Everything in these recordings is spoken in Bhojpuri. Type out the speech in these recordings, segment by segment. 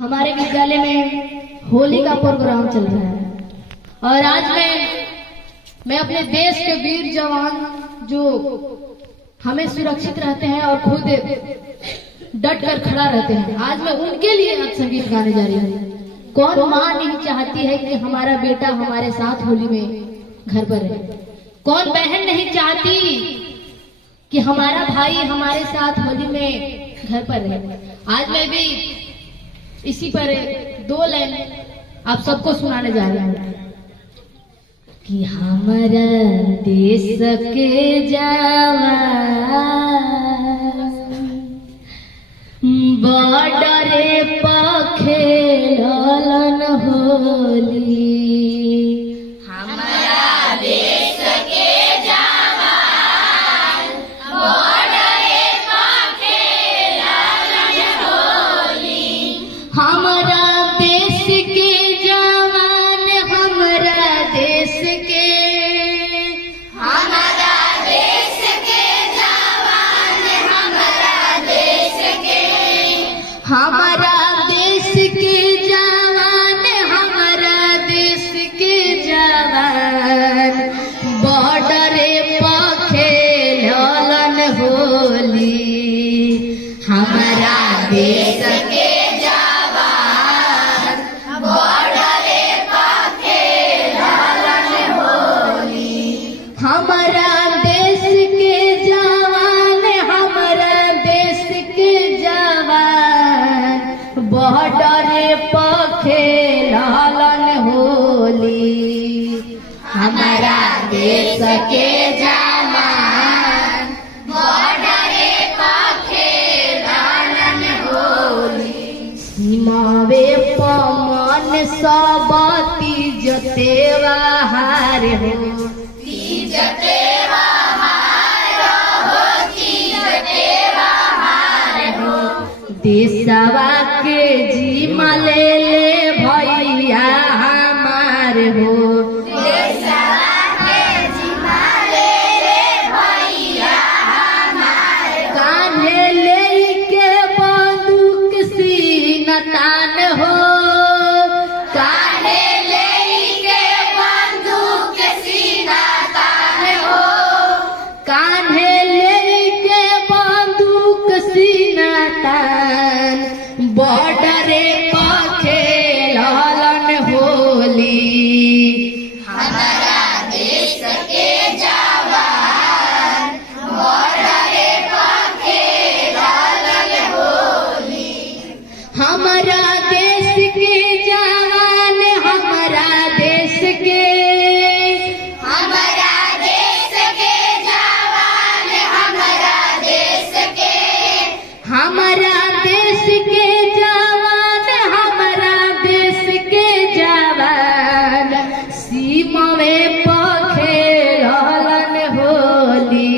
हमारे विद्यालय में होली का प्रोग्राम चल रहा है और आज मैं अपने देश के वीर जवान जो हमें सुरक्षित रहते हैं और खुद डट कर खड़ा रहते हैं, आज मैं उनके लिए आज संगीत गाने जा रही हूँ। कौन माँ नहीं चाहती है कि हमारा बेटा हमारे साथ होली में घर पर रहे? कौन बहन नहीं चाहती कि हमारा भाई हमारे साथ होली में घर पर रहे? आज मैं भी इसी पर दो लाइन आप सबको सुनाने जा रहा हूँ कि हमारा देश के जवान बॉर्डरे पर खेलन होली। हमारा देश के जवान बॉर्डरे पर खेलन होली। हमारा देश के जवान हमारा देश के हमारा देश के जवान हमारा देश के जवान बॉर्डरे पर खेलन होली। हमारा देश के जवान बॉर्डरे पर खेलन होली। हमारा देश के जवान हमारा देश के जवान बॉर्डरे पर खेलन होली। हमारा देश के जवान बॉर्डरे पर खेलन होली। सीमावे पमन सब तीज त्योहार हो, तीज त्योहार हो, तीज त्योहार हो। देशवा के जीमा ले ले भैया हमार हो। देशवा के जीमा ले ले भैया हमार हो। कान्हे ले के बंदूक सीना तान हो, कान्हे लेके बंदूक सीना तान हो। कान्हे ले के बंदूक सीना तान बॉर्डरे पर खेलन होली। हमारा देश के जवान बॉर्डरे पर खेलन होली। हमारा देश के जवान हमारा देश के हमारा देश के जवान हमारा देश के हमारा देश के जवान हमारा देश के जवान सीमावे पर खेलन होली।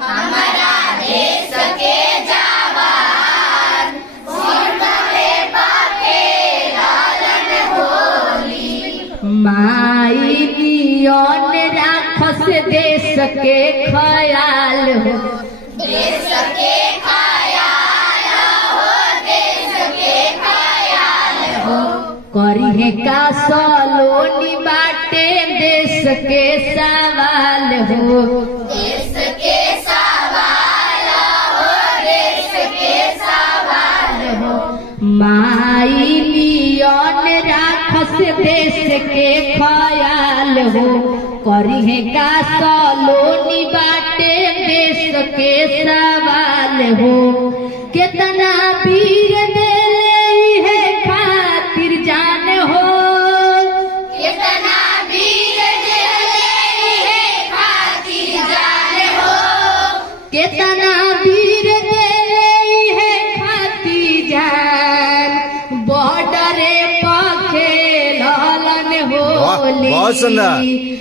हमारा देश के जवान बॉर्डरे पर खेलन होली। माई नियन राखस देश के ख्याल हो, देश के ख्याल हो, देश के ख्याल हो। करिहे का सलोनी बाटे देश के सवाल हो। देश के सवाल हो, देश के सवाल हो। माई नियन राखस देश के ख्याल हो, करिहे का सलोनी बाटे देश के सवाल हो। कितना वीर देले है खातिर जान हो, कितना वीर देले है खातिर जान हो। कितना वीर देले है खातिर जान बॉर्डरे पर खेलन होली। बहुत सुंदर।